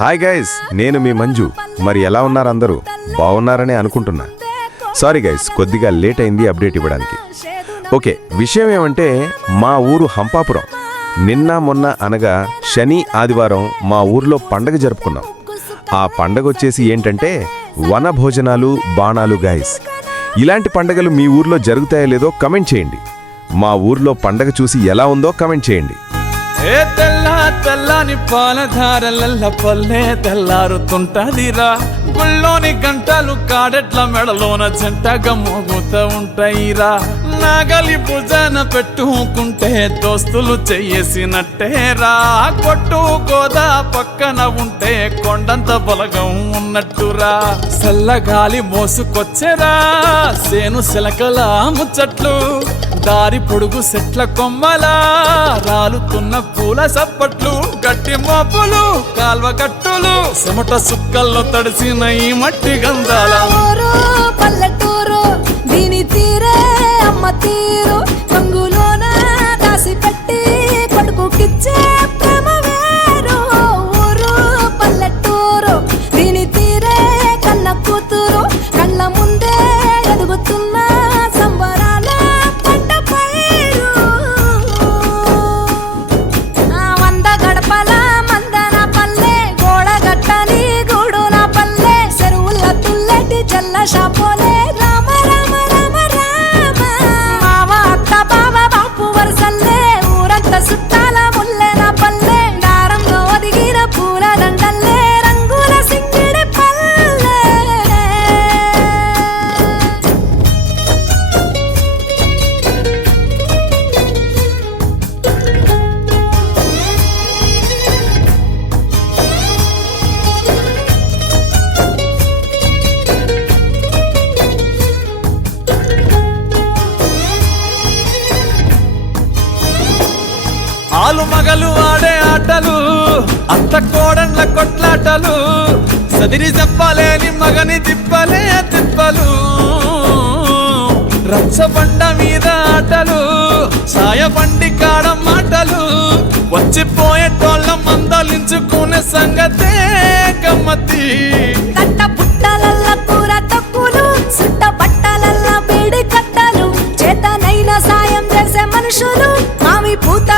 Hi guys, నేను మీ మంజు. మరి ఎలా ఉన్నారు అందరూ? బాగున్నారని అనుకుంటున్నా. సారీ గైస్, కొద్దిగా లేట్ అయింది అప్డేట్ ఇవ్వడానికి. ఓకే, విషయం ఏమంటే మా ఊరు హంపాపురం. నిన్న మొన్న అనగా శని ఆదివారం మా ఊర్లో పండగ జరుపుకున్నాం. ఆ పండగ వచ్చేసి ఏంటంటే వన భోజనాలు, బాణాలు గైస్. ఇలాంటి పండగలు మీ ఊర్లో జరుగుతాయో లేదో కమెంట్ చేయండి. మా ఊర్లో పండగ చూసి ఎలా ఉందో కమెంట్ చేయండి. ఏ తెల్ల తెల్లని పాలధారలల్ల పల్లె తెల్లారుతుంటదిరా. గుళ్ళోని గంటలు కాడెట్ల మెడలోన జంటగా మోగుతూ ఉంటాయిరా. నాగలి భుజాన పెట్టుకుంటే దోస్తులు చెయ్యేసినట్టేరా. కొట్టు గోదా పక్కన ఉంటే కొండంత బలగం ఉన్నట్టురా. చల్లగాలి మోసుకొచ్చెరా సేను శిలకల ముచ్చట్లు. దారి పొడుగు సెట్ల కొమ్మలా రాలుతున్న పూల సప్పట్లు. గట్టి మోపులు కాల్వ గట్టులు చెమట సుక్కల్లో తడిసిన ఈ మట్టి గంధాల పల్లెటూరు దీని తీరే అమ్మ తీరు. కంగులోన దాసి పెట్టి కొడుకుకిచ్చే ప్రేమ వేరు. ఊరు పల్లెటూరు దీని తీరే కన్న కూతురు. కళ్ళ ముందే ఎదుగుతున్న సంబరాల పంట పైరు. వంద గడపల మందన పల్లె, గోడగట్టని గూడున పల్లె. చెరువుల తుల్లటి జల్ల షాపోలే రామ రామ రామ రామ. మావ అత్త బావ బాపు వరసల్లే ఊరంత సుట్టాల ముల్లెన పల్లె. దారంలో ఒదిగిన పూల దండల్లే రంగుల సింగిడి పల్లె. ఆలు మగలు ఆడే ఆటలు, అత్త కోడళ్ళ కొట్లాటలు. సదిరి చెప్పలేని మగని తిప్పలే తిప్పలు. రచ్చబండ మీద ఆటలు, సాయబండి కాడ మాటలు. వచ్చిపోయేటోళ్ళ మందలించుకునే సంగతే గమ్మతి. తట్ట పుట్టలల్ల కూర తక్కులు, సుట్ట బట్టలల్ల వేడి కట్టలు. చేతనైన సాయం చేసే మనుషులు, మామి పూత